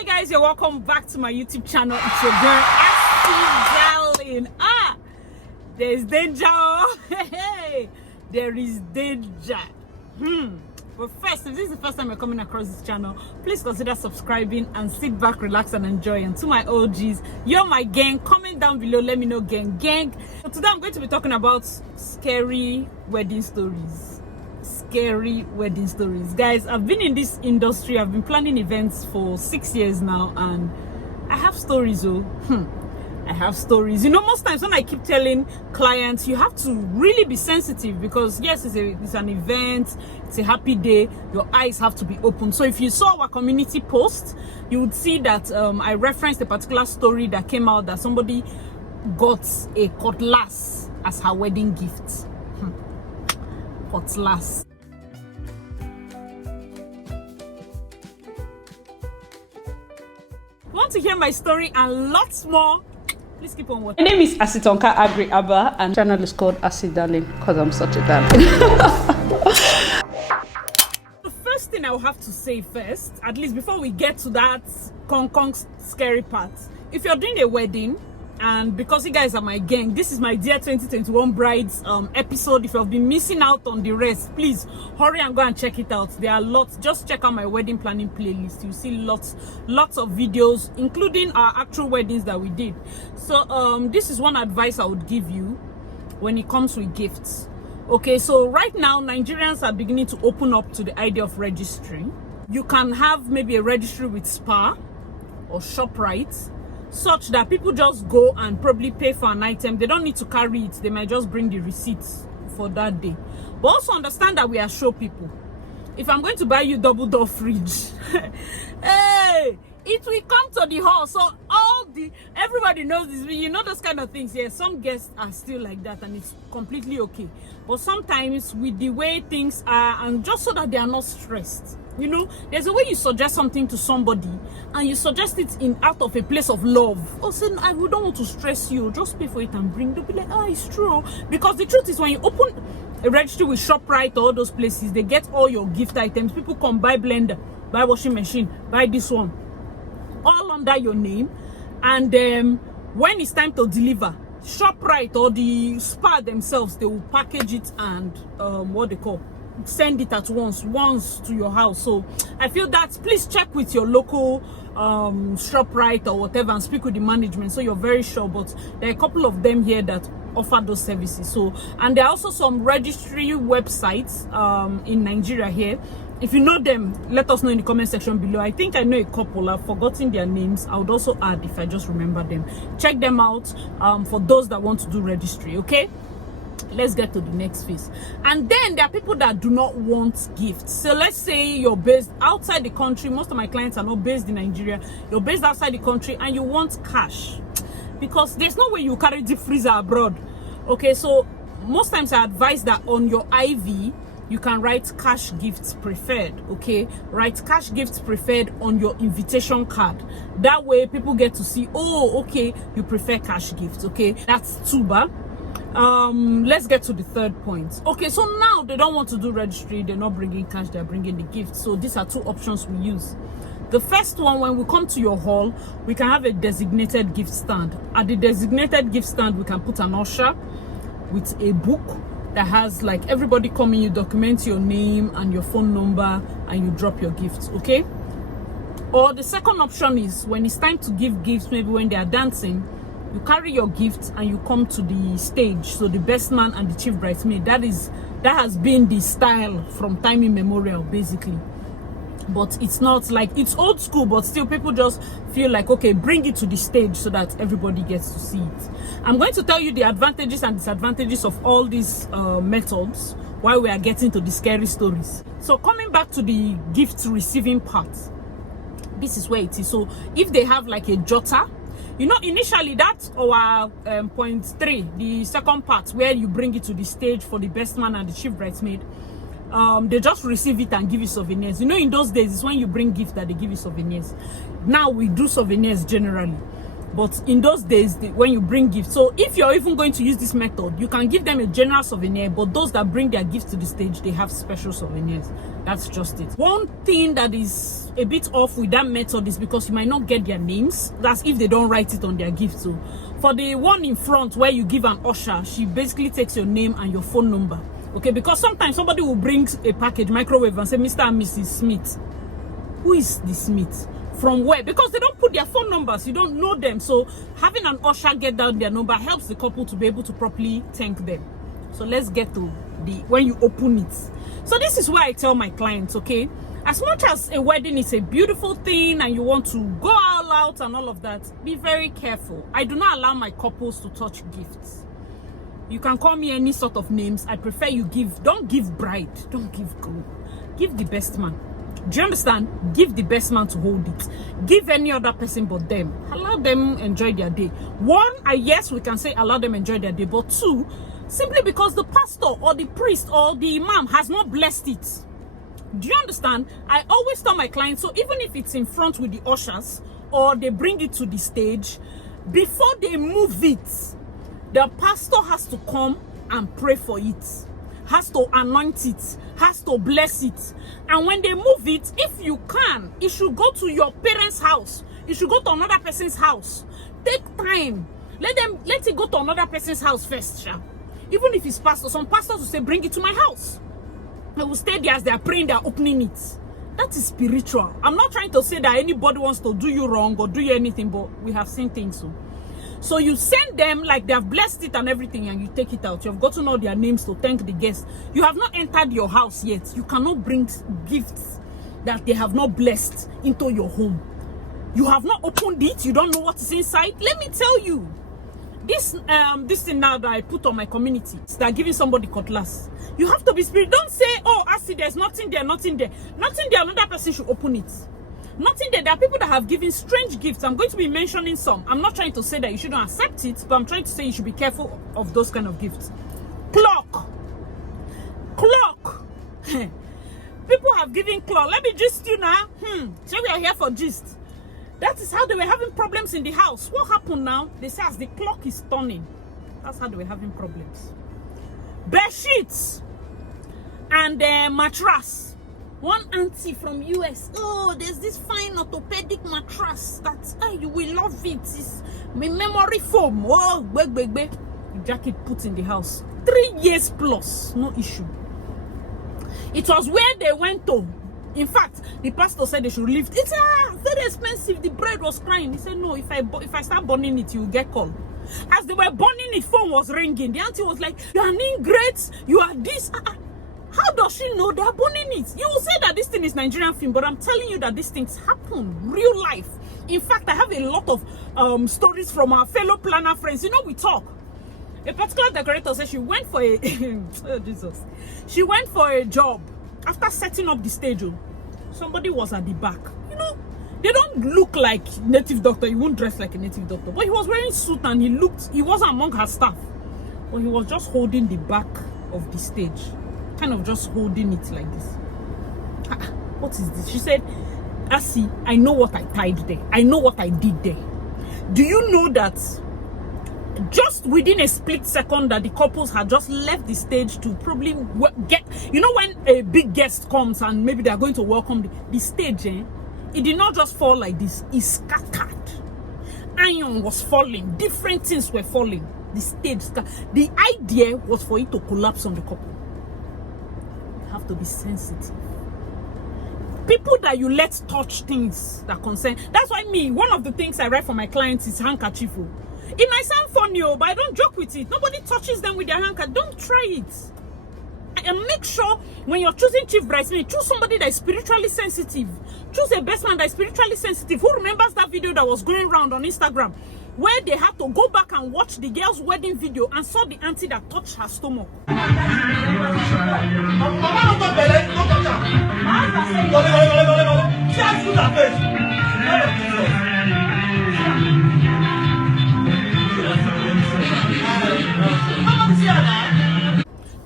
Hi guys, you're welcome back to my YouTube channel. It's your girl Darling. There's danger. Hey, there is danger. But first, if this is the first time you're coming across this channel, please consider subscribing and sit back, relax and enjoy. And to my OGs, you're my gang, comment down below, let me know gang. So today I'm going to be talking about scary wedding stories. Scary wedding stories. Guys, I've been in this industry, I've been planning events for 6 years now, and I have stories. I have stories. You know, most times when I keep telling clients, you have to really be sensitive, because yes, it's an event, it's a happy day, your eyes have to be open. So if you saw our community post, you would see that I referenced a particular story that came out that somebody got a cutlass as her wedding gift. Cutlass. Want to hear my story and lots more? Please keep on watching. My name is Asitonka Agri Abba, and channel is called Asi Darling because I'm such a darling. The first thing I'll have to say first, at least before we get to that scary part, if you're doing a wedding, and because you guys are my gang, this is my Dear 2021 Brides episode. If you've been missing out on the rest, please hurry and go and check it out. There are lots. Just check out my wedding planning playlist. You'll see lots of videos, including our actual weddings that we did. So this is one advice I would give you when it comes with gifts. Okay, so right now Nigerians are beginning to open up to the idea of registering. You can have maybe a registry with Spar or ShopRite, such that people just go and probably pay for an item. They don't need to carry it. They might just bring the receipts for that day. But also understand that we are show people. If I'm going to buy you double door fridge, hey, it will come to the hall. So everybody knows this. You know those kind of things. Yeah, some guests are still like that, and it's completely okay. But sometimes with the way things are, and just so that they are not stressed, you know, there's a way you suggest something to somebody and you suggest it out of a place of love. Oh, say, we don't want to stress you, just pay for it and bring. They'll be like, it's true. Because the truth is, when you open a registry with ShopRite or all those places, they get all your gift items. People come buy blender, buy washing machine, buy this one, all under your name. And when it's time to deliver, ShopRite or the Spar themselves, they will package it and what they call, send it at once to your house. So I feel that please check with your local ShopRite or whatever and speak with the management so you're very sure. But there are a couple of them here that offer those services. So, and there are also some registry websites in Nigeria here. If you know them, let us know in the comment section below. I think I know a couple. I've forgotten their names. I would also add if I just remember them. Check them out for those that want to do registry. Okay, let's get to the next phase. And then there are people that do not want gifts. So let's say you're based outside the country. Most of my clients are not based in Nigeria. You're based outside the country and you want cash, because there's no way you carry deep freezer abroad. Okay, so most times I advise that on your IV you can write cash gifts preferred. Okay, write cash gifts preferred on your invitation card. That way people get to see, oh, okay, you prefer cash gifts. Okay, that's too bad. Let's get to the third point. Okay, so now they don't want to do registry, they're not bringing cash, they're bringing the gift. So these are two options we use. The first one, when we come to your hall, we can have a designated gift stand. At the designated gift stand, we can put an usher with a book that has, like, everybody coming, you document your name and your phone number and you drop your gifts. Okay, or the second option is when it's time to give gifts, maybe when they are dancing, you carry your gifts and you come to the stage. So the best man and the chief bridesmaid, that has been the style from time immemorial, basically. But it's not like, it's old school, but still people just feel like, okay, bring it to the stage so that everybody gets to see it. I'm going to tell you the advantages and disadvantages of all these methods while we are getting to the scary stories. So coming back to the gift receiving part, this is where it is. So if they have like a jotter, you know, initially that's our point 3, the second part where you bring it to the stage for the best man and the chief bridesmaid. They just receive it and give you souvenirs. You know, in those days, it's when you bring gift that they give you souvenirs. Now we do souvenirs generally. But in those days, when you bring gifts, so if you're even going to use this method, you can give them a general souvenir, but those that bring their gifts to the stage, they have special souvenirs. That's just it. One thing that is a bit off with that method is because you might not get their names. That's if they don't write it on their gift. So for the one in front where you give an usher, she basically takes your name and your phone number. Okay, because sometimes somebody will bring a package, microwave, and say, Mr. and Mrs. Smith. Who is the Smith? From where? Because they don't put their phone numbers, you don't know them. So having an usher get down their number helps the couple to be able to properly thank them. So let's get to the when you open it. So this is why I tell my clients, okay, as much as a wedding is a beautiful thing and you want to go all out and all of that, be very careful. I do not allow my couples to touch gifts. You can call me any sort of names. I prefer you don't give bride, don't give groom, give the best man. Do you understand? Give the best man to hold it. Give any other person but them. Allow them enjoy their day. One, yes, we can say allow them enjoy their day. But two, simply because the pastor or the priest or the imam has not blessed it. Do you understand? I always tell my clients, so even if it's in front with the ushers or they bring it to the stage, before they move it, the pastor has to come and pray for it, has to anoint it, has to bless it. And when they move it, if you can, it should go to your parents' house. It should go to another person's house. Take time. Let it go to another person's house first, Sha. Even if it's pastor, some pastors will say, bring it to my house. They will stay there as they are praying, they are opening it. That is spiritual. I'm not trying to say that anybody wants to do you wrong or do you anything, but we have seen things so. So you send them like they have blessed it and everything, and you take it out. You have gotten all their names to thank the guests. You have not entered your house yet. You cannot bring gifts that they have not blessed into your home. You have not opened it. You don't know what is inside. Let me tell you, this thing now that I put on my community, is that giving somebody cutlass. You have to be spirit. Don't say, oh, I see there's nothing there, nothing there. Nothing there, another person should open it. Nothing there. There are people that have given strange gifts. I'm going to be mentioning some. I'm not trying to say that you shouldn't accept it, but I'm trying to say you should be careful of those kind of gifts. Clock. People have given clock. Let me gist you now. So we are here for gist. That is how they were having problems in the house. What happened now? They say as the clock is turning, that's how they were having problems. Bed sheets and mattress. One auntie from US, oh, there's this fine orthopedic mattress that you will love it. It's memory foam. Oh, the jacket put in the house. 3 years plus, no issue. It was where they went to. In fact, the pastor said they should lift. It's very expensive. The bread was crying. He said, no, if I start burning it, you will get call. As they were burning it, phone was ringing. The auntie was like, you are an ingrate. You are this. How does she know they are burning it? You will say that this thing is Nigerian film, but I'm telling you that these things happen real life. In fact, I have a lot of stories from our fellow planner friends. You know, we talk. A particular decorator said she went for a oh Jesus. She went for a job after setting up the stage. Somebody was at the back. You know, they don't look like native doctor. He won't dress like a native doctor, but he was wearing suit and he wasn't among her staff, but he was just holding the back of the stage. Kind of just holding it like this. What is this? She said, Asi, I know what I tied there. I know what I did there. Do you know that just within a split second that the couples had just left the stage to probably get, you know, when a big guest comes and maybe they are going to welcome the stage, it did not just fall like this. It scattered. Iron was falling. Different things were falling. The stage scattered. The idea was for it to collapse on the couple. Have to be sensitive. People that you let touch things that concern. That's why one of the things I write for my clients is handkerchief. It might sound funny, but I don't joke with it. Nobody touches them with their handkerchief. Don't try it. And make sure when you're choosing chief bridesmaid, choose somebody that is spiritually sensitive. Choose a best man that is spiritually sensitive. Who remembers that video that was going around on Instagram where they had to go back and watch the girl's wedding video and saw the auntie that touched her stomach?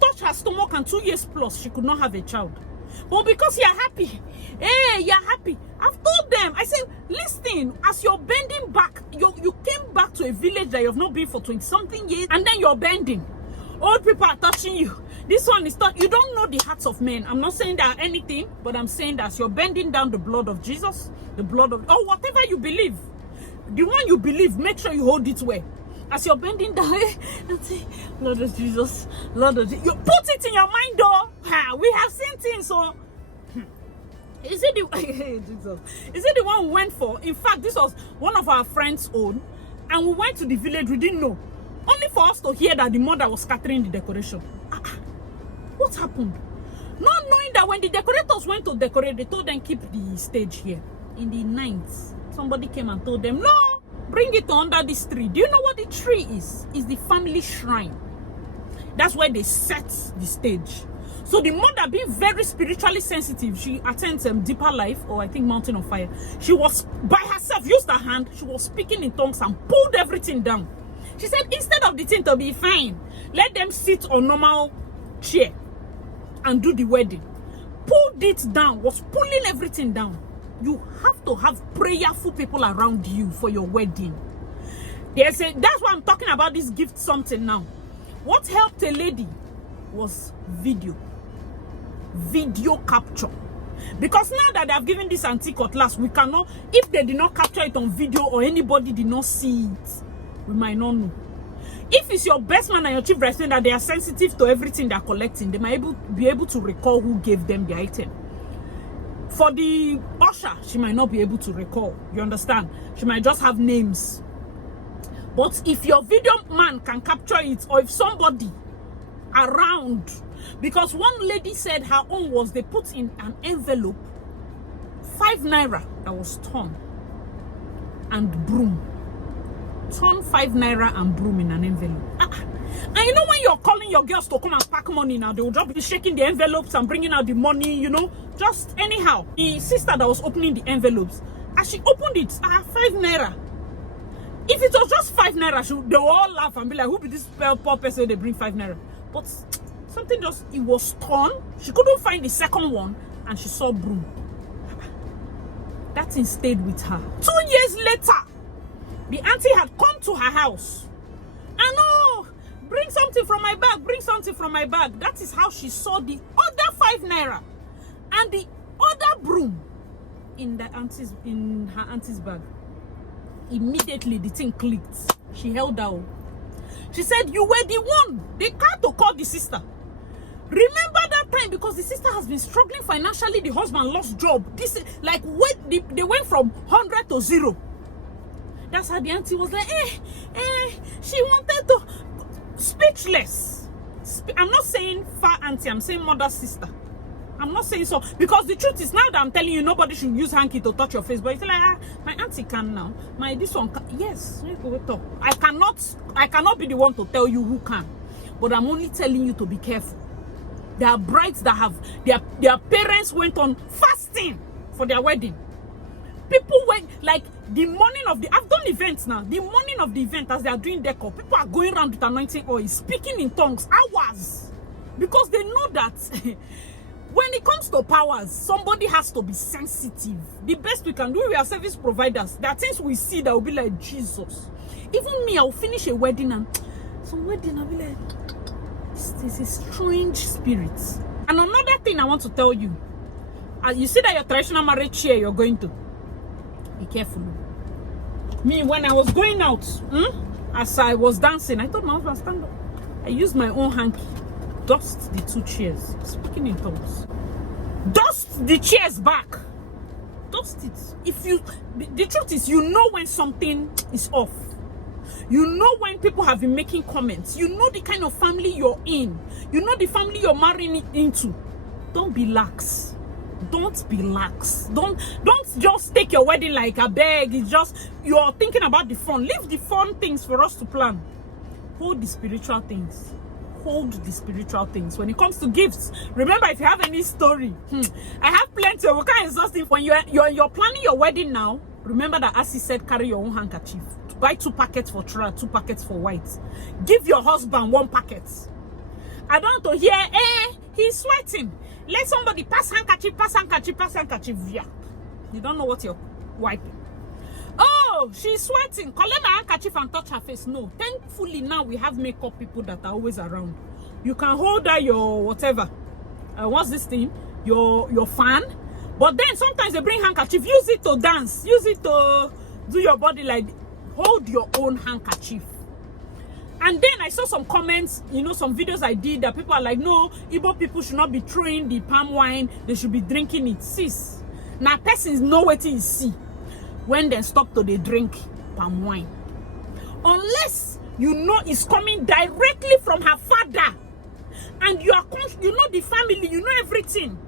Touch her stomach, and 2 years plus she could not have a child. But because you're happy, hey, you're happy. I've told them, I said, listen, as you're bending back, you came back to a village that you've not been for 20-something years, and then you're bending. Old people are touching you. This one is you don't know the hearts of men. I'm not saying that anything, but I'm saying that you're bending down the blood of Jesus, the blood of, or whatever you believe. The one you believe, make sure you hold it well. As you're bending down, and say, Lord of Jesus, Lord of Jesus. You put it in your mind, though. We have seen things, so. Is it the Jesus? Is it the one we went for? In fact, this was one of our friends' own, and we went to the village. We didn't know, only for us to hear that the mother was scattering the decoration. What happened? Not knowing that when the decorators went to decorate, they told them keep the stage here. In the night, somebody came and told them, no, bring it under this tree. Do you know what the tree is? It's the family shrine. That's where they set the stage. So the mother, being very spiritually sensitive, she attends Deeper Life, or I think Mountain of Fire. She was by herself, used her hand, she was speaking in tongues and pulled everything down. She said, instead of the thing to be fine, let them sit on normal chair and do the wedding. Pulled it down, was pulling everything down. You have to have prayerful people around you for your wedding. That's why I'm talking about this gift something now. What helped a lady was video capture. Because now that they have given this antique cutlass, we cannot, if they did not capture it on video or anybody did not see it, we might not know. If it's your best man and your chief resident that they are sensitive to everything they're collecting, they might be able to recall who gave them the item. For the usher, she might not be able to recall. You understand? She might just have names. But if your video man can capture it, or if somebody around, because one lady said her own was they put in an envelope 5 naira that was torn and broom. Turn 5 naira and broom in an envelope. And you know when you're calling your girls to come and pack money now, they will just be shaking the envelopes and bringing out the money, you know, just anyhow. The sister that was opening the envelopes, as she opened it, 5 naira. If it was just 5 naira, they will all laugh and be like, who be this poor person they bring 5 naira? But something just, it was torn. She couldn't find the second one and she saw broom. That thing stayed with her. 2 years later, the auntie had come to her house. And oh, bring something from my bag, bring something from my bag. That is how she saw the other 5 naira and the other broom in her auntie's bag. Immediately the thing clicked. She held out. She said, you were the one. They can't to call the sister. Remember that time, because the sister has been struggling financially. The husband lost job. This like they went from 100 to 0. That's how the auntie was like, she wanted to, speechless. I'm not saying far auntie, I'm saying mother sister. I'm not saying so, because the truth is, now that I'm telling you, nobody should use hanky to touch your face. But it's like, my auntie can now. This one can. Yes, I cannot be the one to tell you who can. But I'm only telling you to be careful. There are brides that have, their parents went on fasting for their wedding. People went, like, the morning of the, I've done events now. The morning of the event, as they are doing decor, people are going around with anointing oil, speaking in tongues, hours. Because they know that when it comes to powers, somebody has to be sensitive. The best we can do, we are service providers. There are things we see that will be like, Jesus. Even me, I'll finish a wedding and some wedding, I'll be like, this is a strange spirit. And another thing I want to tell you, you see that your traditional marriage chair you're going to, be careful. Me, when I was going out, as I was dancing, I told my husband, stand up. I used my own hanky, dust the 2 chairs, speaking in tongues. Dust the chairs back. Dust it. If you, the truth is, you know when something is off. You know when people have been making comments. You know the kind of family you're in. You know the family you're marrying into. Don't be lax. Don't be lax. Don't just take your wedding like a bag. It's just, you're thinking about the fun. Leave the fun things for us to plan. Hold the spiritual things. Hold the spiritual things. When it comes to gifts, remember, if you have any story, I have plenty of kind of exhausting. When you're planning your wedding now, remember that Asi said, carry your own handkerchief. Buy 2 packets for Tra, 2 packets for white. Give your husband 1 packet. I don't want to hear, he's sweating. Let somebody pass handkerchief, pass handkerchief, pass handkerchief. Yeah. You don't know what you're wiping. Oh, she's sweating. Collect my handkerchief and touch her face. No. Thankfully, now we have makeup people that are always around. You can hold her your whatever. What's this thing? Your fan. But then sometimes they bring handkerchief. Use it to dance. Use it to do your body like. Hold your own handkerchief. And then I saw some comments, you know, some videos I did that people are like, no, Igbo people should not be throwing the palm wine. They should be drinking it. Sis. Now persons know what you see when they stop to they drink palm wine. Unless you know it's coming directly from her father. And you know the family, you know everything.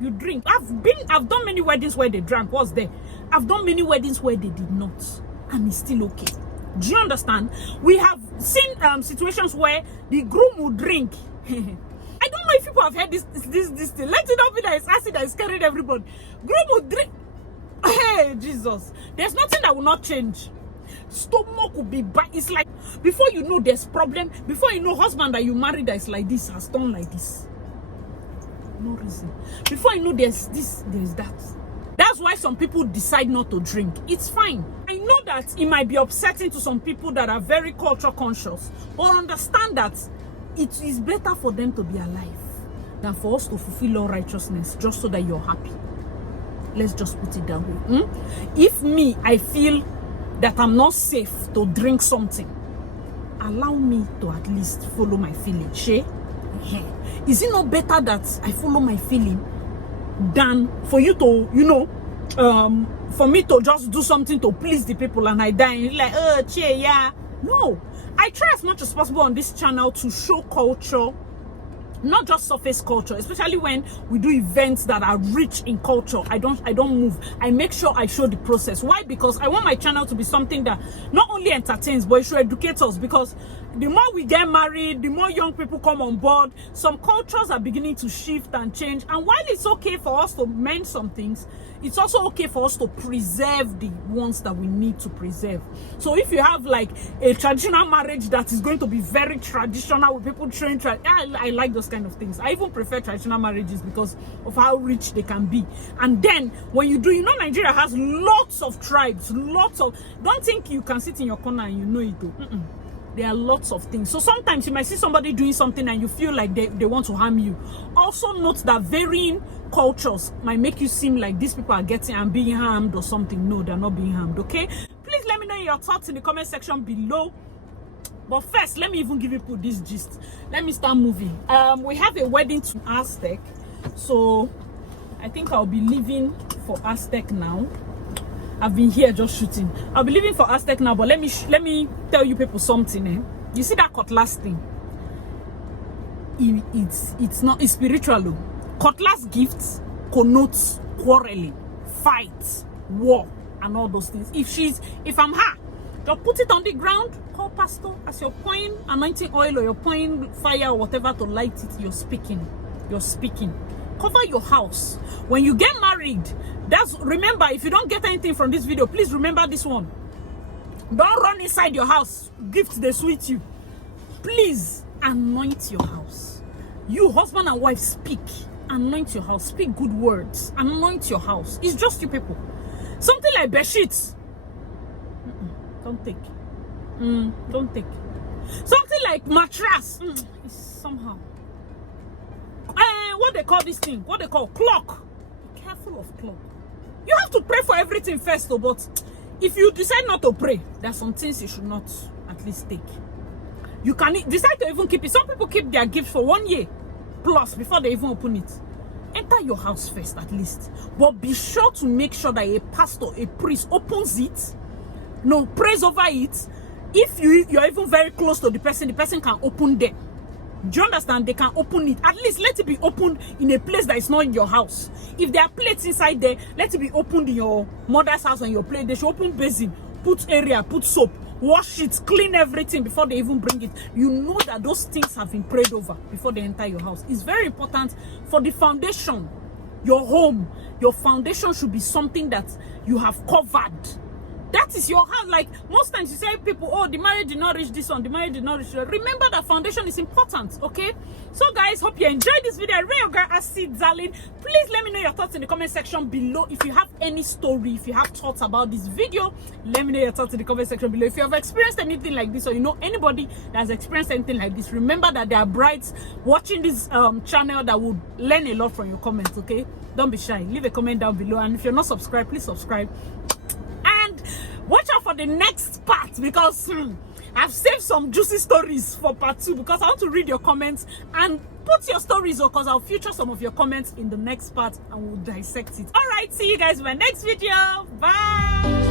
You drink. I've done many weddings where they drank. What's there? I've done many weddings where they did not. And it's still okay. Do you understand? We have seen situations where the groom will drink. I don't know if people have heard this thing. Let it not be that it's acid that is carrying everybody. Groom will drink. Hey, Jesus. There's nothing that will not change. Stomach will be bad. It's like, before you know there's problem, before you know husband that you married that is like this, has done like this. No reason. Before you know there's this, there's that. That's why some people decide not to drink. It's fine. I know that it might be upsetting to some people that are very culture conscious, but understand that it is better for them to be alive than for us to fulfill all righteousness just so that you're happy. Let's just put it that way. If me, I feel that I'm not safe to drink something, allow me to at least follow my feeling. Shay? Is it not better that I follow my feeling than for you to, you know, for me to just do something to please the people and I die and like, oh, che, yeah. No, I try as much as possible on this channel to show culture, not just surface culture, especially when we do events that are rich in culture. I don't move. I make sure I show the process. Why? Because I want my channel to be something that not only entertains, but it should educate us. Because the more we get married, the more young people come on board, some cultures are beginning to shift and change. And while it's okay for us to mend some things, it's also okay for us to preserve the ones that we need to preserve. So if you have like a traditional marriage that is going to be very traditional with people trained, I like those kind of things. I even prefer traditional marriages because of how rich they can be. And then when you do, you know, Nigeria has lots of tribes, don't think you can sit in your corner and you know it too. There are lots of things. So sometimes you might see somebody doing something and you feel like they want to harm you. Also note that varying cultures might make you seem like these people are getting and being harmed or something. No, they're not being harmed, okay? Please let me know your thoughts in the comment section below. But first, let me even give you this gist. Let me start moving. We have a wedding to Aztec. So I think I'll be leaving for Aztec now. I've been here just shooting. I'll be leaving for Aztec now, but let me tell you people something. You see that cutlass thing? It's spiritual though. Cutlass gifts connotes quarreling, fight, war, and all those things. If I'm her, just put it on the ground, call pastor as you're pouring anointing oil or you're pouring fire or whatever to light it. You're speaking. Cover your house. When you get married, remember, if you don't get anything from this video, please remember this one. Don't run inside your house. Gifts, they sweet you. Please anoint your house. You, husband and wife, speak. Anoint your house. Speak good words. Anoint your house. It's just you people. Something like bedsheets. Don't take. Don't take. Something like mattress. It's somehow. What they call this thing? What they call clock. Be careful of clock. You have to pray for everything first though, but if you decide not to pray, there are some things you should not at least take. You can decide to even keep it. Some people keep their gifts for 1 year plus before they even open it. Enter your house first at least. But be sure to make sure that a pastor, a priest opens it. No, prays over it. If you're even very close to the person can open them. Do you understand? They can open it. At least let it be opened in a place that is not in your house. If there are plates inside there, let it be opened in your mother's house and your plate. They should open basin, put area, put soap, wash it, clean everything before they even bring it. You know that those things have been prayed over before they enter your house. It's very important for the foundation, your home. Your foundation should be something that you have covered That is your house. Like most times you say people, oh, the marriage did not reach this one, the marriage did not reach that. Remember that foundation is important, okay? So guys, hope you enjoyed this video. I read your girl Acid Darling. Please let me know your thoughts in the comment section below. If you have any story, if you have thoughts about this video, let me know your thoughts in the comment section below. If you have experienced anything like this, or you know anybody that has experienced anything like this, remember that there are brides watching this channel that would learn a lot from your comments, okay? Don't be shy, leave a comment down below, and if you're not subscribed, please subscribe. And watch out for the next part, because I've saved some juicy stories for part 2, because I want to read your comments and put your stories, because I'll feature some of your comments in the next part and we'll dissect it. All right, see you guys in my next video. Bye.